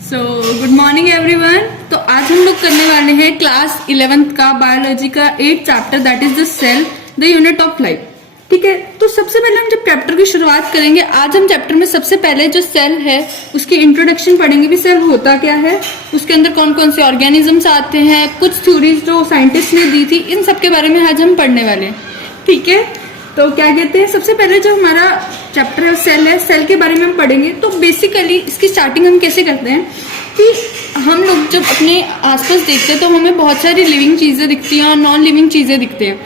So good morning everyone. तो आज हम लोग करने वाले हैं क्लास 11th का बायोलॉजी का 8th chapter, that is the cell the unit of life. ठीक है, तो सबसे पहले हम जब चैप्टर की शुरुआत करेंगे, आज हम चैप्टर में सबसे पहले जो सेल है उसकी इंट्रोडक्शन पढ़ेंगे भी सेल होता क्या है, उसके अंदर कौन कौन से ऑर्गेनिजम्स आते हैं, कुछ थ्योरीज जो साइंटिस्ट ने दी थी, इन सब के बारे में आज हम पढ़ने वाले हैं। ठीक है, तो क्या कहते हैं, सबसे पहले जो हमारा चैप्टर है सेल के बारे में हम पढ़ेंगे। तो बेसिकली इसकी स्टार्टिंग हम कैसे करते हैं कि हम लोग जब अपने आसपास देखते हैं तो हमें बहुत सारी लिविंग चीजें दिखती हैं और नॉन लिविंग चीजें दिखती हैं।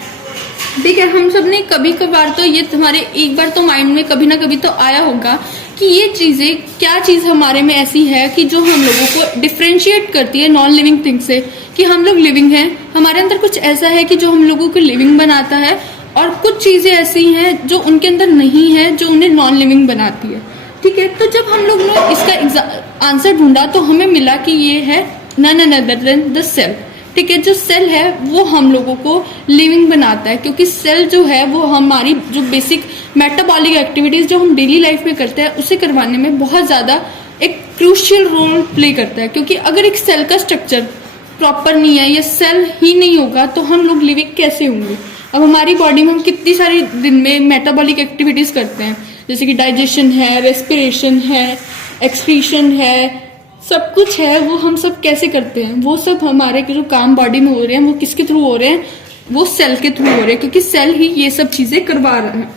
ठीक है, हम सब ने कभी कभार तो ये हमारे एक बार तो माइंड में कभी ना कभी तो आया होगा कि ये चीजें क्या चीज हमारे में ऐसी है कि जो हम लोगों को डिफ्रेंशिएट करती है नॉन लिविंग थिंग से, कि हम लोग लिविंग हैं, हमारे अंदर कुछ ऐसा है कि जो हम लोगों को लिविंग बनाता है, और कुछ चीजें ऐसी हैं जो उनके अंदर नहीं है जो उन्हें नॉन लिविंग बनाती है। ठीक है, तो जब हम लोग ने इसका आंसर ढूंढा तो हमें मिला कि ये है none other than the cell. ठीक है, जो सेल है वो हम लोगों को लिविंग बनाता है, क्योंकि सेल जो है वो हमारी जो बेसिक मेटाबॉलिक एक्टिविटीज जो हम डेली लाइफ में करते हैं उसे करवाने में बहुत ज्यादा एक क्रूशियल रोल प्ले करता है। क्योंकि अगर एक सेल का स्ट्रक्चर प्रॉपर नहीं है या सेल ही नहीं होगा तो हम लोग लिविंग कैसे होंगे। अब हमारी बॉडी में हम कितनी सारी दिन में मेटाबॉलिक एक्टिविटीज करते हैं, जैसे कि डाइजेशन है, रेस्पिरेशन है, एक्सक्रीशन है, सब कुछ है, वो हम सब कैसे करते हैं। वो सब हमारे जो काम बॉडी में हो रहे हैं वो किसके थ्रू हो रहे हैं, वो सेल के थ्रू हो रहे हैं, क्योंकि सेल ही ये सब चीजें करवा रहा है।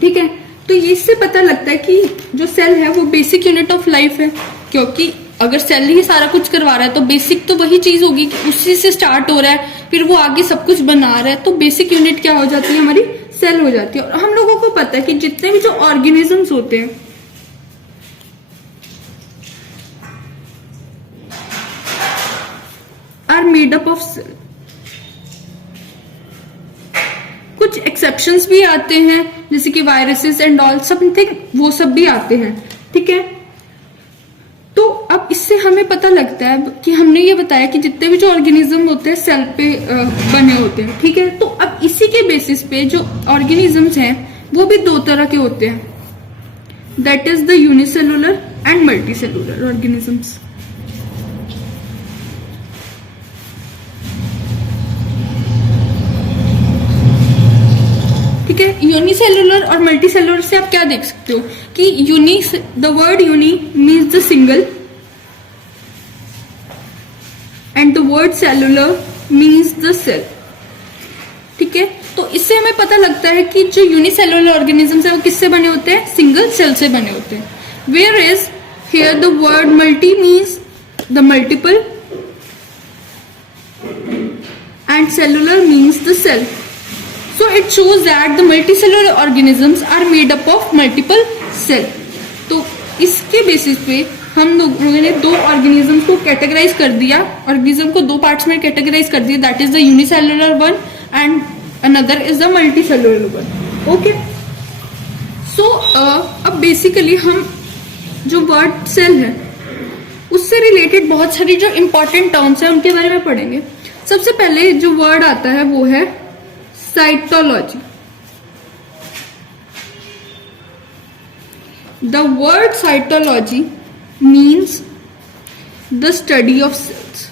ठीक है, तो इससे पता लगता है कि जो सेल है वो बेसिक यूनिट ऑफ लाइफ है, क्योंकि अगर सेल ही सारा कुछ करवा रहा है तो बेसिक तो वही चीज होगी कि उसी से स्टार्ट हो रहा है, फिर वो आगे सब कुछ बना रहा है, तो बेसिक यूनिट क्या हो जाती है, हमारी सेल हो जाती है। और हम लोगों को पता है कि जितने भी जो ऑर्गेनिजम्स होते हैं are made up of cell. कुछ एक्सेप्शंस भी आते हैं जैसे कि वायरसेस एंड ऑल समथिंग, वो सब भी आते हैं। ठीक है, तो अब इससे हमें पता लगता है कि हमने ये बताया कि जितने भी जो ऑर्गेनिज्म होते हैं सेल पे बने होते हैं। ठीक है, तो अब इसी के बेसिस पे जो ऑर्गेनिजम्स हैं वो भी दो तरह के होते हैं, that is the unicellular and multicellular organisms. ठीक है, यूनिसेलुलर और मल्टीसेलुलर से आप क्या देख सकते हो कि uni, the word uni means the single and the word cellular means the cell. ठीक है, तो इससे हमें पता लगता है कि जो यूनिसेलुलर ऑर्गेनिजम्स है वो किससे बने होते हैं, सिंगल सेल से बने होते हैं। Where is here the word multi means the multiple and cellular means the cell. So it shows that the multicellular organisms are made up of multiple cell। तो इसके बेसिस पे हम लोगों ने दो ऑर्गेनिजम्स को कैटेगराइज कर दिया, ऑर्गेनिज्म को दो पार्ट्स में कैटेगराइज कर दिया, that is the unicellular one and another is the multicellular one. Okay, so अब बेसिकली हम जो वर्ड सेल है उससे रिलेटेड बहुत सारी जो इंपॉर्टेंट टर्म्स है उनके बारे में पढ़ेंगे। सबसे पहले जो वर्ड आता है वो है cytology. The word cytology means the study of cells।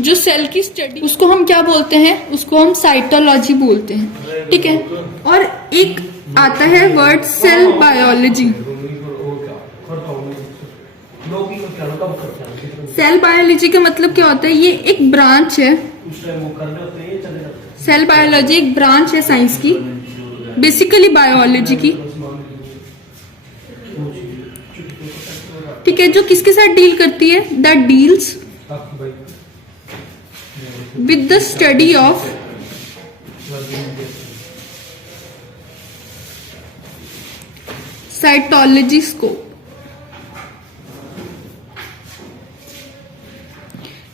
जो सेल की स्टडी उसको हम क्या बोलते हैं, उसको हम साइटोलॉजी बोलते हैं। ठीक है, और एक आता है word cell biology. Cell biology का मतलब क्या होता है, ये एक ब्रांच है, सेल बायोलॉजी एक ब्रांच है साइंस की, बेसिकली बायोलॉजी की। ठीक है, जो किसके साथ डील करती है, that deals with the study of cytology scope.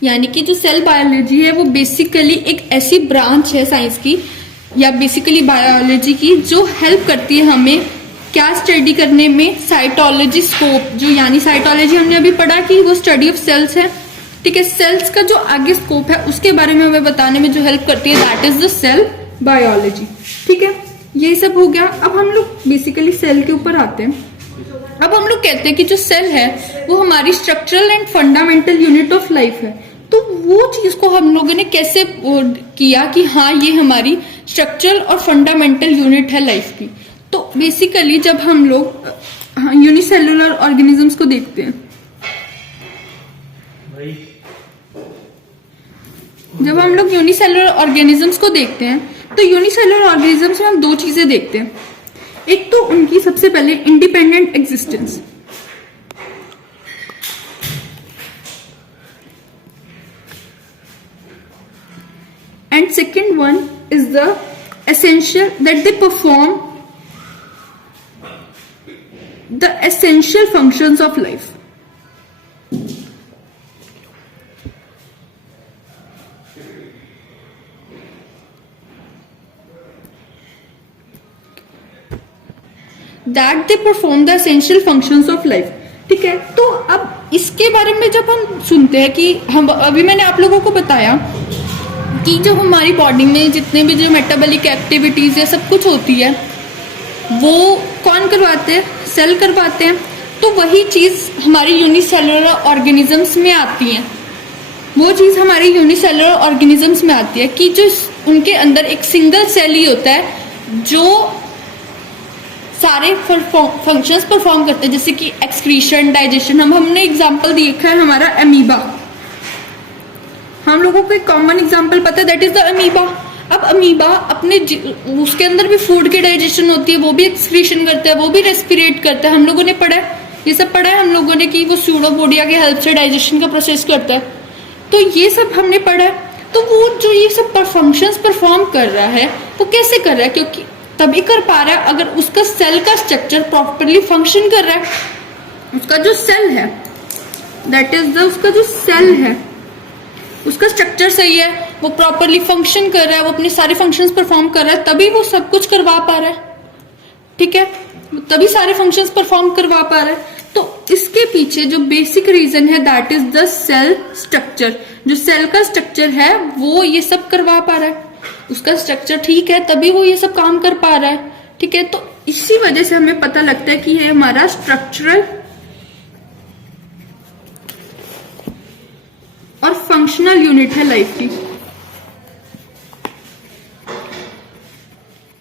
यानी कि जो सेल बायोलॉजी है वो बेसिकली एक ऐसी ब्रांच है साइंस की या बेसिकली बायोलॉजी की जो हेल्प करती है हमें क्या स्टडी करने में, साइटोलॉजी स्कोप। जो यानी साइटोलॉजी हमने अभी पढ़ा कि वो स्टडी ऑफ सेल्स है। ठीक है, सेल्स का जो आगे स्कोप है उसके बारे में हमें बताने में जो हेल्प करती है that is the cell biology. ठीक है, ये सब हो गया। अब हम लोग बेसिकली सेल के ऊपर आते हैं। अब हम लोग कहते हैं कि जो सेल है वो हमारी structural and fundamental unit of life है। तो वो चीज को हम लोगों ने कैसे किया कि हाँ ये हमारी स्ट्रक्चरल और फंडामेंटल यूनिट है लाइफ की। तो बेसिकली जब हम लोग यूनिसेलुलर ऑर्गेनिजम्स को देखते हैं, जब हम लोग यूनिसेलुलर ऑर्गेनिजम्स को देखते हैं तो यूनिसेलुलर ऑर्गेनिजम्स में हम दो चीजें देखते हैं। एक तो उनकी सबसे पहले independent existence, and second one is the essential that they perform the essential functions of life. That they perform the essential functions of life. ठीक है, तो अब इसके बारे में जब हम सुनते हैं कि हम अभी मैंने आप लोगों को बताया कि जो हमारी बॉडी में जितने भी जो मेटाबॉलिक एक्टिविटीज या सब कुछ होती है वो कौन करवाते हैं? सेल करवाते हैं। तो वही चीज हमारी यूनिसेलुलर ऑर्गेनिजम्स में आती है। वो चीज हमारी यूनिसेलुलर ऑर्गेनिजम्स में आती है कि जो उनके अंदर एक सिंगल सेल ही होता है जो सारे फंक्शंस परफॉर्म करते हैं, जैसे कि एक्सक्रीशन, डाइजेशन। हमने एग्जांपल देखा है हमारा अमीबा। हम लोगों को एक कॉमन एग्जांपल पता है, दैट इज द अमीबा। अब अमीबा अपने उसके अंदर भी फूड की डाइजेशन होती है, वो भी एक्सक्रीशन करता है, वो भी रेस्पिरेट करता है। हम लोगों ने पढ़ा है, ये सब पढ़ा है हम लोगों ने कि वो स्यूडोपोडिया के हेल्प से डाइजेशन का प्रोसेस करता है। तो ये सब हमने पढ़ा है। तो वो जो ये सब फंक्शंस परफॉर्म कर रहा है वो कैसे कर रहा है? क्योंकि तभी कर पा रहा है अगर उसका सेल का स्ट्रक्चर प्रॉपरली फंक्शन कर रहा है। उसका जो सेल है, दैट इज द उसका जो सेल है उसका स्ट्रक्चर सही है, वो प्रॉपरली फंक्शन कर रहा है, वो अपने सारे फंक्शंस परफॉर्म कर रहा है, तभी वो सब कुछ करवा पा रहा है। ठीक है, तभी सारे फंक्शंस परफॉर्म करवा पा रहा है। तो इसके पीछे जो बेसिक रीजन है that is the cell structure. जो सेल का स्ट्रक्चर है वो ये सब करवा पा रहा है। उसका स्ट्रक्चर ठीक है तभी वो ये सब काम कर पा रहा है। ठीक है, तो इसी वजह से हमें पता लगता है कि ये हमारा स्ट्रक्चरल और फंक्शनल यूनिट है लाइफ की।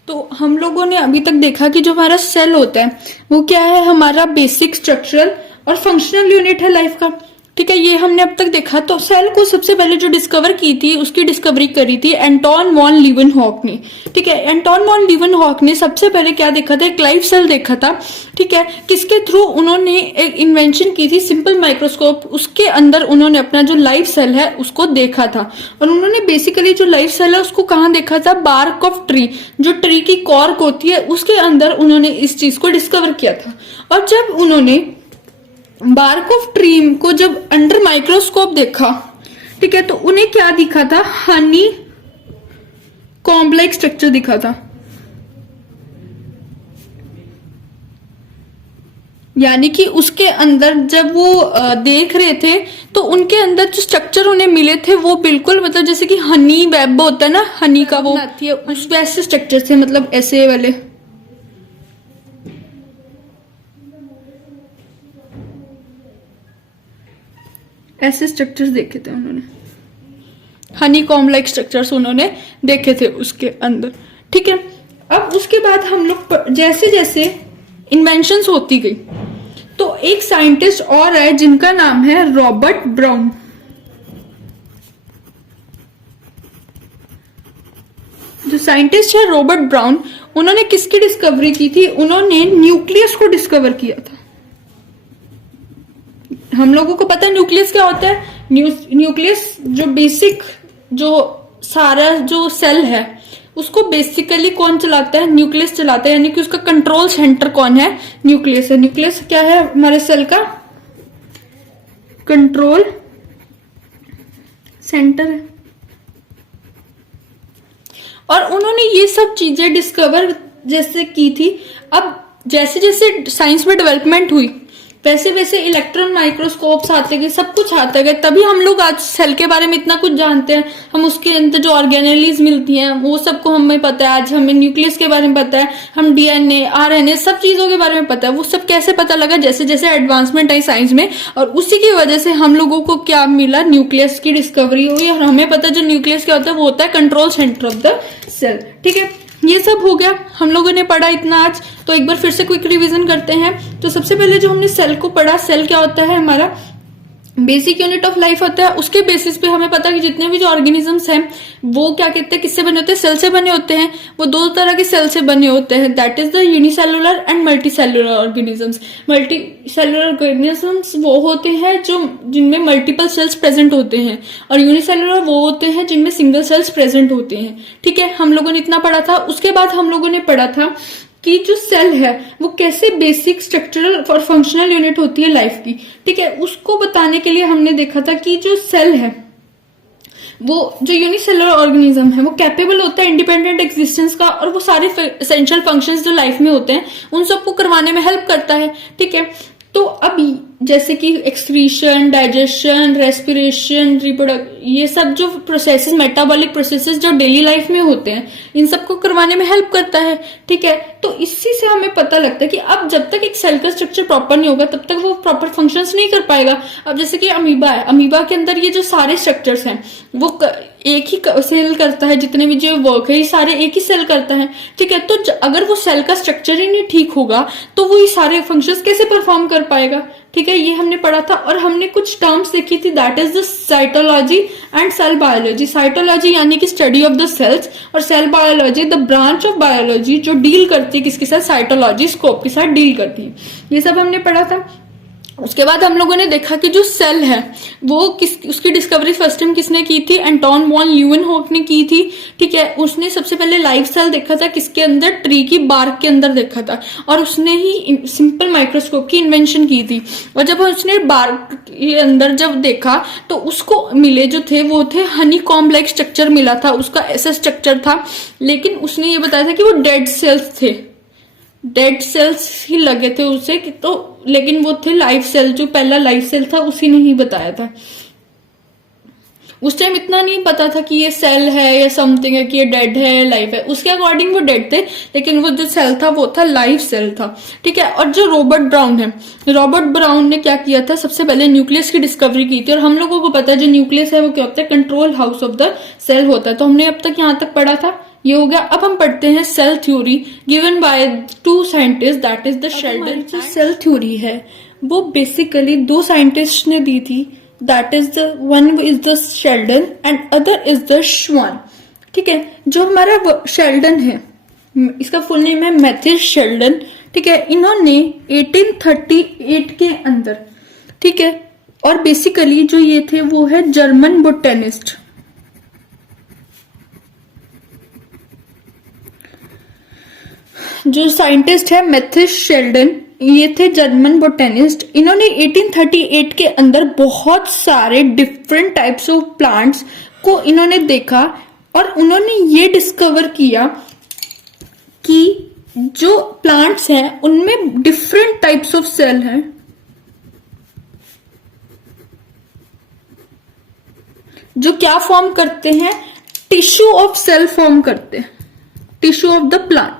तो हम लोगों ने अभी तक देखा कि जो हमारा सेल होता है वो क्या है? हमारा बेसिक स्ट्रक्चरल और फंक्शनल यूनिट है लाइफ का। ठीक है, ये हमने अब तक देखा। तो सेल को सबसे पहले जो डिस्कवर की थी, उसकी डिस्कवरी करी थी एंटोन वॉन लीवनहॉक ने। ठीक है, एंटोन वॉन लीवनहॉक ने सबसे पहले क्या देखा था? एक लाइव सेल देखा था। ठीक है, किसके थ्रू? उन्होंने एक इन्वेंशन की थी, सिंपल माइक्रोस्कोप। उसके अंदर उन्होंने अपना जो लाइव सेल है उसको देखा था। और उन्होंने बेसिकली जो लाइव सेल है उसको कहाँ देखा था? बार्क ऑफ ट्री, जो ट्री की कॉर्क होती है उसके अंदर उन्होंने इस चीज को डिस्कवर किया था। और जब उन्होंने बार्क ऑफ ट्री को जब अंडर माइक्रोस्कोप देखा, ठीक है, तो उन्हें क्या दिखा था? हनी कॉम्ब-लाइक स्ट्रक्चर दिखा था। यानी कि उसके अंदर जब वो देख रहे थे तो उनके अंदर जो स्ट्रक्चर उन्हें मिले थे वो बिल्कुल मतलब जैसे कि हनी वेब होता है ना, हनी का वो आती है, उस वैसे स्ट्रक्चर थे, मतलब ऐसे वाले। ऐसे स्ट्रक्चर्स देखे थे उन्होंने, हनी कॉम्ब लाइक स्ट्रक्चर्स उन्होंने देखे थे उसके अंदर। ठीक है, अब उसके बाद हम लोग जैसे जैसे इन्वेंशंस होती गई तो एक साइंटिस्ट और है जिनका नाम है रॉबर्ट ब्राउन। जो साइंटिस्ट है रॉबर्ट ब्राउन, उन्होंने किसकी डिस्कवरी की थी? उन्होंने न्यूक्लियस को डिस्कवर किया था। हम लोगों को पता है न्यूक्लियस क्या होता है। न्यूक्लियस जो बेसिक जो सारा जो सेल है उसको बेसिकली कौन चलाता है? न्यूक्लियस चलाता है। यानी कि उसका कंट्रोल सेंटर कौन है? न्यूक्लियस है। न्यूक्लियस क्या है? हमारे सेल का कंट्रोल सेंटर है। और उन्होंने ये सब चीजें डिस्कवर जैसे की थी। अब जैसे जैसे साइंस में डेवलपमेंट हुई वैसे वैसे इलेक्ट्रॉन माइक्रोस्कोप्स आते गए, सब कुछ आता गया, तभी हम लोग आज सेल के बारे में इतना कुछ जानते हैं। हम उसके अंदर जो ऑर्गेनेलीज मिलती हैं वो सबको हमें पता है, आज हमें न्यूक्लियस के बारे में पता है, हम डीएनए आरएनए सब चीजों के बारे में पता है। वो सब कैसे पता लगा? जैसे जैसे एडवांसमेंट आई साइंस में, और उसी की वजह से हम लोगों को क्या मिला, न्यूक्लियस की डिस्कवरी हुई। और हमें पता है जो न्यूक्लियस क्या होता है, वो होता है control centre of the cell. ठीक है, ये सब हो गया, हम लोगों ने पढ़ा इतना आज। तो एक बार फिर से क्विक रिवीजन करते हैं। तो सबसे पहले जो हमने सेल को पढ़ा, सेल क्या होता है, हमारा बेसिक यूनिट ऑफ लाइफ होता है। उसके बेसिस पे हमें पता है कि जितने भी जो ऑर्गेनिजम्स हैं वो क्या कहते हैं, किससे बने होते हैं, सेल से बने होते हैं। वो दो तरह के सेल से बने होते हैं, that is the unicellular and multi cellular organisms. Multi cellular organisms वो होते हैं जो जिनमें मल्टीपल सेल्स प्रेजेंट होते हैं, और यूनिसेलुलर वो होते हैं जिनमें सिंगल सेल्स प्रेजेंट होते हैं। ठीक है, हम लोगों ने इतना पढ़ा था। उसके बाद हम लोगों ने पढ़ा था कि जो सेल है वो कैसे बेसिक स्ट्रक्चरल और फंक्शनल यूनिट होती है लाइफ की। ठीक है, उसको बताने के लिए हमने देखा था कि जो सेल है, वो जो यूनिसेलुलर ऑर्गेनिज्म है, वो कैपेबल होता है इंडिपेंडेंट एग्जिस्टेंस का, और वो सारे एसेंशियल फंक्शंस जो लाइफ में होते हैं उन सबको करवाने में हेल्प करता है। ठीक है, तो अब जैसे कि एक्सक्रीशन, डाइजेशन, रेस्पिरेशन, ये सब जो प्रोसेसेस, मेटाबॉलिक प्रोसेसेस जो डेली लाइफ में होते हैं, इन सबको करवाने में हेल्प करता है। ठीक है, तो इसी से हमें पता लगता है कि अब जब तक एक सेल का स्ट्रक्चर प्रॉपर नहीं होगा तब तक वो प्रॉपर फंक्शंस नहीं कर पाएगा। अब जैसे कि अमीबा है, अमीबा के अंदर ये जो सारे स्ट्रक्चर्स हैं वो एक ही सेल करता है, जितने भी जो वर्क है ये सारे एक ही सेल करता है। ठीक है, तो अगर वो सेल का स्ट्रक्चर ही नहीं ठीक होगा तो वो ये सारे फंक्शंस कैसे परफॉर्म कर पाएगा। ठीक है, ये हमने पढ़ा था। और हमने कुछ टर्म्स देखी थी, that is the cytology and cell biology. Cytology यानी कि स्टडी ऑफ द सेल्स, और cell biology the branch of biology जो डील करती है किसके साथ, साइटोलॉजी स्कोप के साथ डील करती है। ये सब हमने पढ़ा था। उसके बाद हम लोगों ने देखा कि जो सेल है वो उसकी डिस्कवरी फर्स्ट टाइम किसने की थी, एंटोन वॉन ल्यूवेनहोक ने की थी। ठीक है, उसने सबसे पहले लाइव सेल देखा था किसके अंदर, ट्री की बार्क के अंदर देखा था, और उसने ही सिंपल माइक्रोस्कोप की इन्वेंशन की थी। और जब उसने बार्क के अंदर जब देखा तो उसको मिले जो थे वो थे हनी कॉम्ब लाइक स्ट्रक्चर मिला था, उसका ऐसा स्ट्रक्चर था। लेकिन उसने ये बताया था कि वो डेड सेल्स थे, डेड सेल्स ही लगे थे उसे, तो लेकिन वो थे लाइव सेल, जो पहला लाइव सेल था उसी ने ही बताया था। उस टाइम इतना नहीं पता था कि ये सेल है या समथिंग है, कि ये डेड है या लाइव है। उसके अकॉर्डिंग वो डेड थे, लेकिन वो जो सेल था वो था लाइव सेल था। ठीक है, और जो रॉबर्ट ब्राउन है, रॉबर्ट ब्राउन ने क्या किया था, सबसे पहले न्यूक्लियस की डिस्कवरी की थी। और हम लोगों को पता है जो न्यूक्लियस है वो क्या होता है, control house of the cell होता है। तो हमने अब तक यहाँ तक पढ़ा था, ये हो गया। अब हम पढ़ते हैं cell theory given by two scientist, that is the Schleiden. जो सेल थ्योरी है वो बेसिकली दो साइंटिस्ट ने दी थी, that is the one is the Schleiden and other is the Schwann. ठीक है, जो हमारा शेल्डन है, इसका फुल नेम है मैथ्यू शेल्डन। ठीक है, इन्होंने 1838 के अंदर, ठीक है, और बेसिकली जो ये थे वो है जर्मन बोटेनिस्ट। जो साइंटिस्ट है मैथ्यू शेल्डन, ये थे जर्मन बोटेनिस्ट। इन्होंने 1838 के अंदर बहुत सारे डिफरेंट टाइप्स ऑफ प्लांट्स को इन्होंने देखा, और उन्होंने ये डिस्कवर किया कि जो प्लांट्स हैं उनमें डिफरेंट टाइप्स ऑफ सेल हैं, जो क्या फॉर्म करते हैं, टिश्यू ऑफ सेल फॉर्म करते हैं, टिश्यू ऑफ द प्लांट।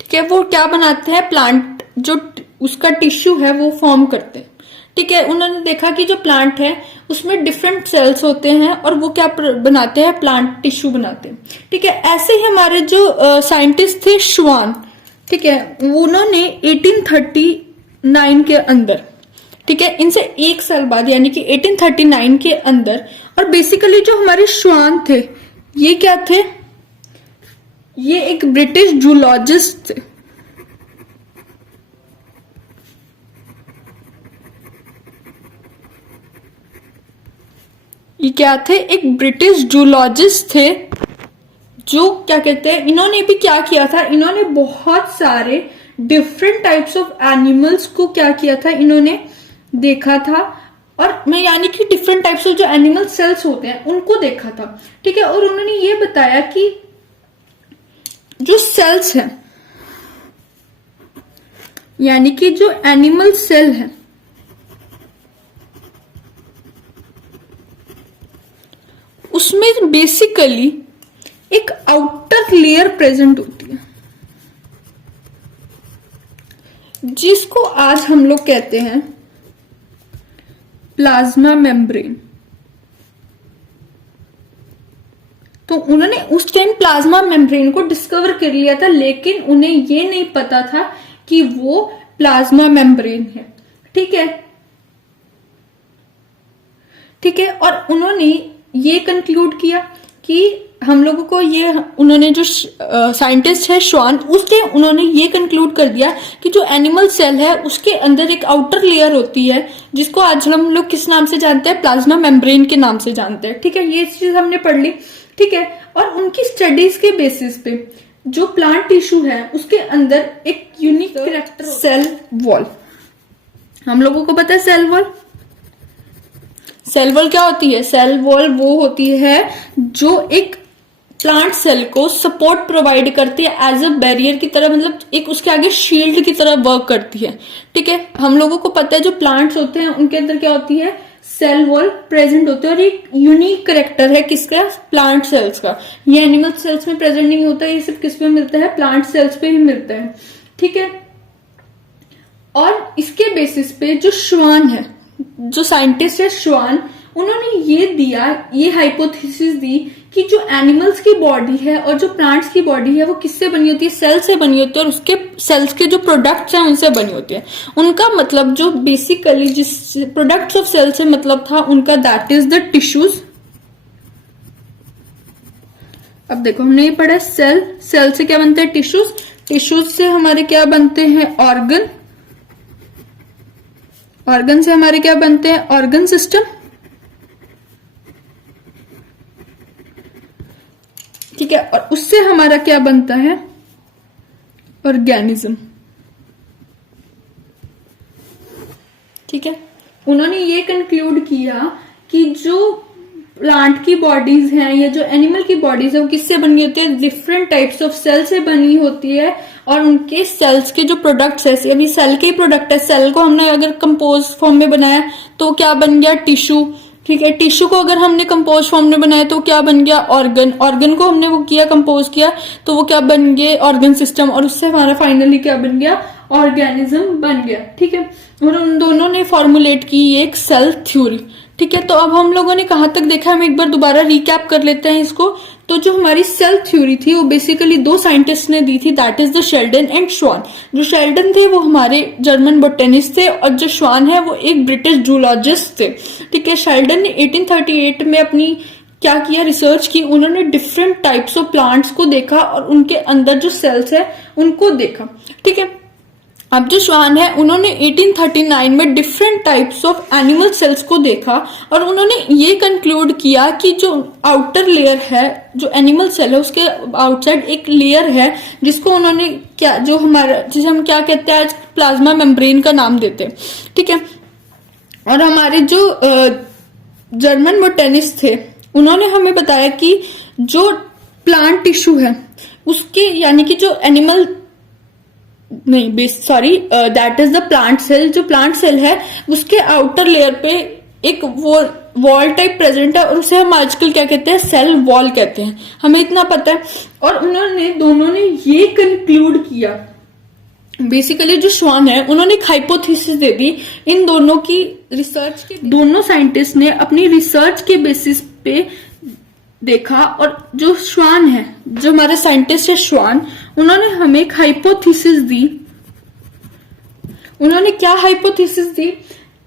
ठीक है, वो क्या बनाते हैं, प्लांट जो उसका टिश्यू है वो फॉर्म करते हैं। ठीक है, उन्होंने देखा कि जो प्लांट है उसमें डिफरेंट सेल्स होते हैं और वो क्या बनाते हैं, प्लांट टिश्यू बनाते हैं। ठीक है, ऐसे ही हमारे जो साइंटिस्ट थे श्वान, ठीक है, उन्होंने 1839 के अंदर, ठीक है, इनसे एक साल बाद यानी कि 1839 के अंदर, और बेसिकली जो हमारे श्वान थे ये क्या थे, ये एक ब्रिटिश जूलॉजिस्ट थे। ये क्या थे, एक ब्रिटिश जूलॉजिस्ट थे, जो क्या कहते हैं, इन्होंने भी क्या किया था, इन्होंने बहुत सारे डिफरेंट टाइप्स ऑफ एनिमल्स को क्या किया था, इन्होंने देखा था, और मैं यानी कि डिफरेंट टाइप्स ऑफ जो एनिमल सेल्स होते हैं उनको देखा था। ठीक है, और उन्होंने ये बताया कि जो सेल्स हैं यानी कि जो एनिमल सेल है उसमें बेसिकली एक आउटर लेयर प्रेजेंट होती है जिसको आज हम लोग कहते हैं प्लाज्मा मेम्ब्रेन। तो उन्होंने उस टाइम प्लाज्मा मेम्ब्रेन को डिस्कवर कर लिया था, लेकिन उन्हें ये नहीं पता था कि वो प्लाज्मा मेम्ब्रेन है। ठीक है, ठीक है। और उन्होंने ये कंक्लूड किया कि हम लोगों को ये, उन्होंने जो साइंटिस्ट है श्वान, उसके उन्होंने ये कंक्लूड कर दिया कि जो एनिमल सेल है उसके अंदर एक आउटर लेयर होती है जिसको आज हम लोग किस नाम से जानते हैं, प्लाज्मा मेम्ब्रेन के नाम से जानते हैं। ठीक है, ये चीज हमने पढ़ ली। ठीक है, और उनकी स्टडीज के बेसिस पे जो प्लांट टिश्यू है उसके अंदर एक यूनिक कैरेक्टर सेल वॉल। हम लोगों को पता है सेल वॉल, सेल वॉल क्या होती है? सेल वॉल वो होती है जो एक प्लांट सेल को सपोर्ट प्रोवाइड करती है एज अ बैरियर की तरह, मतलब एक उसके आगे शील्ड की तरह वर्क करती है। ठीक है, हम लोगों को पता है जो प्लांट्स होते हैं उनके अंदर क्या होती है, सेल वॉल प्रेजेंट होती है। और एक यूनिक करेक्टर है किसका, प्लांट सेल्स का। ये एनिमल सेल्स में प्रेजेंट नहीं होता, ये सिर्फ किस पे मिलता है, प्लांट सेल्स पे ही मिलता है। ठीक है, और इसके बेसिस पे जो श्वान है, जो साइंटिस्ट है श्वान, उन्होंने ये दिया, ये हाइपोथेसिस दी कि जो एनिमल्स की बॉडी है और जो प्लांट्स की बॉडी है वो किससे बनी होती है, सेल से बनी होती है, और उसके सेल्स के जो प्रोडक्ट्स हैं उनसे बनी होती है। उनका मतलब जो बेसिकली जिस प्रोडक्ट्स ऑफ सेल से मतलब था उनका, दैट इज द टिश्यूज। अब देखो हमने ये पढ़ा सेल, सेल से क्या बनते हैं, टिश्यूज, टिश्यूज से हमारे क्या बनते हैं, ऑर्गन, ऑर्गन से हमारे क्या बनते हैं, ऑर्गन सिस्टम। ठीक है, और उससे हमारा क्या बनता है, ऑर्गेनिज्म। ठीक है, उन्होंने ये कंक्लूड किया कि जो प्लांट की बॉडीज हैं या जो एनिमल की बॉडीज है वो किससे बनी होती है, डिफरेंट टाइप्स ऑफ सेल से बनी होती है। और उनके सेल्स के जो प्रोडक्ट्स है, अभी सेल के ही प्रोडक्ट है, सेल को हमने अगर कंपोज फॉर्म में बनाया तो क्या बन गया, टिश्यू। ठीक है, टिश्यू को अगर हमने कंपोज फॉर्म में बनाया तो क्या बन गया, ऑर्गन। ऑर्गन को हमने वो किया, कंपोज किया, तो वो क्या बन गए, ऑर्गन सिस्टम। और उससे हमारा फाइनली क्या बन गया, ऑर्गेनिज्म बन गया। ठीक है, और उन दोनों ने फॉर्मुलेट की एक सेल थ्योरी। ठीक है, तो अब हम लोगों ने कहां तक देखा, हम एक बार दोबारा रिकैप कर लेते हैं इसको। तो जो हमारी सेल थ्योरी थी वो बेसिकली दो साइंटिस्ट ने दी थी, that is the Schleiden and श्वान। जो शेल्डन थे वो हमारे जर्मन बोटेनिस्ट थे, और जो श्वान है वो एक ब्रिटिश जूलॉजिस्ट थे। ठीक है, शेल्डन ने 1838 में अपनी क्या किया, रिसर्च की। उन्होंने डिफरेंट टाइप्स ऑफ प्लांट्स को देखा और उनके अंदर जो सेल्स है उनको देखा। ठीक है, अब जो श्वान है उन्होंने 1839 में different types of animal cells को देखा और उन्होंने ये कंक्लूड किया कि जो आउटर लेयर है, जो एनिमल सेल है उसके आउटसाइड एक लेयर है जिसको उन्होंने क्या, जो हमारा, जिसे हम क्या कहते हैं आज, प्लाज्मा मेम्ब्रेन का नाम देते हैं। ठीक है, और हमारे जो जर्मन बोटेनिस्ट थे उन्होंने हमें बताया कि जो प्लांट टिश्यू है उसके, यानी कि जो एनिमल नहीं, sorry, that is the plant cell. जो प्लांट सेल है उसके आउटर लेयर पे एक वॉल टाइप प्रेजेंट है और उसे हम आजकल क्या कहते हैं, सेल वॉल कहते हैं, हमें इतना पता है। और उन्होंने दोनों ने ये कंक्लूड किया, बेसिकली जो श्वान है उन्होंने एक हाइपोथेसिस दे दी इन दोनों की रिसर्च के, दोनों साइंटिस्ट ने अपनी रिसर्च के बेसिस पे देखा। और जो श्वान है, जो हमारे साइंटिस्ट है श्वान, उन्होंने हमें एक हाइपोथेसिस दी। उन्होंने क्या हाइपोथेसिस दी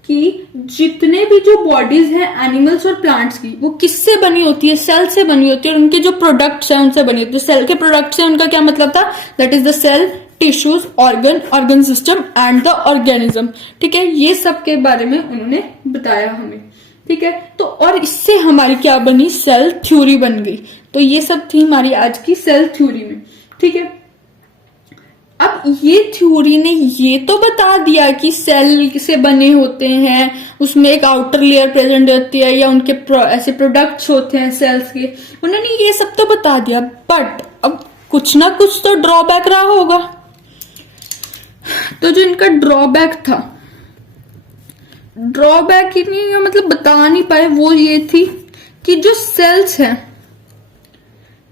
कि जितने भी जो बॉडीज हैं एनिमल्स और प्लांट्स की, वो किससे बनी होती है, सेल से बनी होती है, और उनके जो प्रोडक्ट्स हैं उनसे बनी होती है। सेल के प्रोडक्ट्स से उनका क्या मतलब था, that is the cell, tissues, organ, organ system and the organism. ठीक है, ये सब के बारे में उन्होंने बताया हमें। ठीक है, तो और इससे हमारी क्या बनी, सेल थ्योरी बन गई। तो ये सब थी हमारी आज की सेल थ्योरी में। ठीक है, अब ये थ्योरी ने ये तो बता दिया कि सेल से बने होते हैं, उसमें एक आउटर लेयर प्रेजेंट होती है या उनके ऐसे प्रोडक्ट्स होते हैं सेल्स के, उन्होंने ये सब तो बता दिया। बट अब कुछ ना कुछ तो ड्रॉबैक रहा होगा। तो जो इनका ड्रॉबैक था, ड्रॉबैक ही नहीं मतलब बता नहीं पाए, वो ये थी कि जो सेल्स हैं,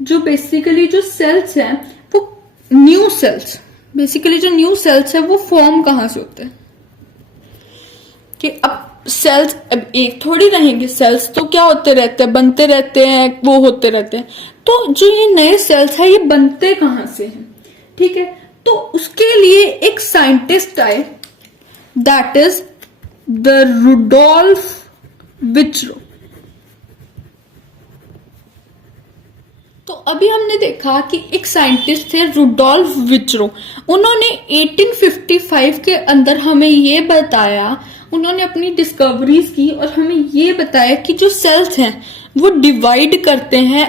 जो बेसिकली जो सेल्स हैं वो न्यू सेल्स, बेसिकली जो न्यू सेल्स है वो फॉर्म कहां से होते हैं कि अब सेल्स अब एक थोड़ी रहेंगे, सेल्स तो क्या होते रहते हैं, बनते रहते हैं, वो होते रहते हैं। तो जो ये नए सेल्स है ये बनते कहां से हैं, ठीक है। तो उसके लिए एक साइंटिस्ट आए, दैट इज द रुडोल्फ विचरो। तो अभी हमने देखा कि एक साइंटिस्ट थे रुडोल्फ विचरो, उन्होंने 1855 के अंदर हमें ये बताया, उन्होंने अपनी डिस्कवरीज की और हमें ये बताया कि जो सेल्स हैं वो डिवाइड करते हैं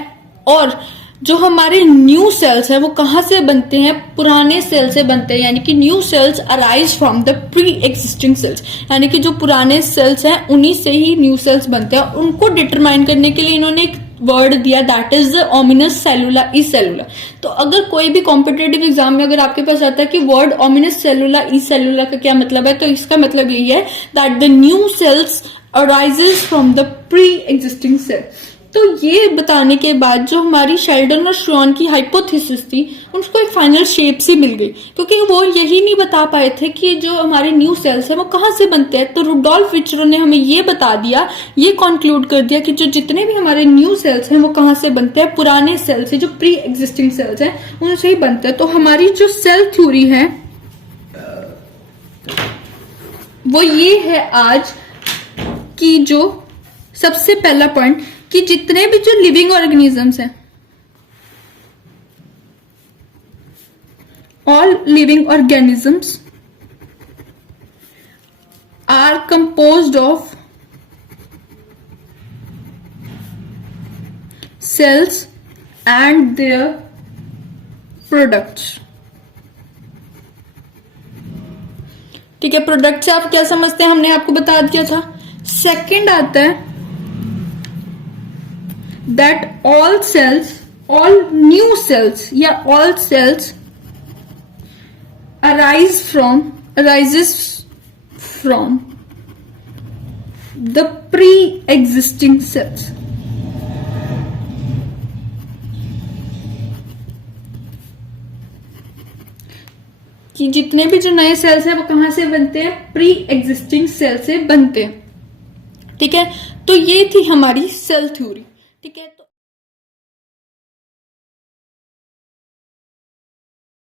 और जो हमारे न्यू सेल्स हैं वो कहाँ से बनते हैं, पुराने सेल से बनते हैं, यानी कि new sales arise from the pre existing cells, यानी कि जो पुराने सेल्स हैं उन्हीं से ही न्यू सेल्स बनते हैं। और उनको डिटरमाइन करने के लिए इन्होंने एक वर्ड दिया, दैट इज द ओमिनस सेलुला ई सेलुला। तो अगर कोई भी कॉम्पिटेटिव एग्जाम में अगर आपके पास आता है कि वर्ड ओमिनस सेलुला ई सेलुला का क्या मतलब है, तो इसका मतलब यही है that the new cells arises from the pre existing cell. तो ये बताने के बाद जो हमारी शेल्डन और श्रॉन की हाइपोथेसिस थी उसको एक फाइनल शेप सी मिल गई, क्योंकि वो यही नहीं बता पाए थे कि जो हमारे न्यू सेल्स हैं वो कहाँ से बनते हैं। तो रुडोल्फ विचरो ने हमें ये बता दिया, ये कंक्लूड कर दिया कि जो जितने भी हमारे न्यू सेल्स हैं वो कहाँ से बनते हैं, पुराने सेल्स से, जो प्री एग्जिस्टिंग सेल्स हैं उनसे ही बनते हैं। तो हमारी जो सेल थ्योरी है वो ये है आज की जो सबसे पहला पॉइंट कि जितने भी जो लिविंग ऑर्गेनिजम्स हैं, all living organisms are composed of cells and their products. ठीक है, प्रोडक्ट से आप क्या समझते हैं हमने आपको बता दिया था। सेकंड आता है that all cells, all new cells या all cells arises from the pre-existing cells। कि जितने भी जो नए सेल्स हैं वो कहां से बनते हैं, प्री एग्जिस्टिंग सेल से बनते हैं। ठीक है, तो ये थी हमारी सेल थ्योरी। ठीक है।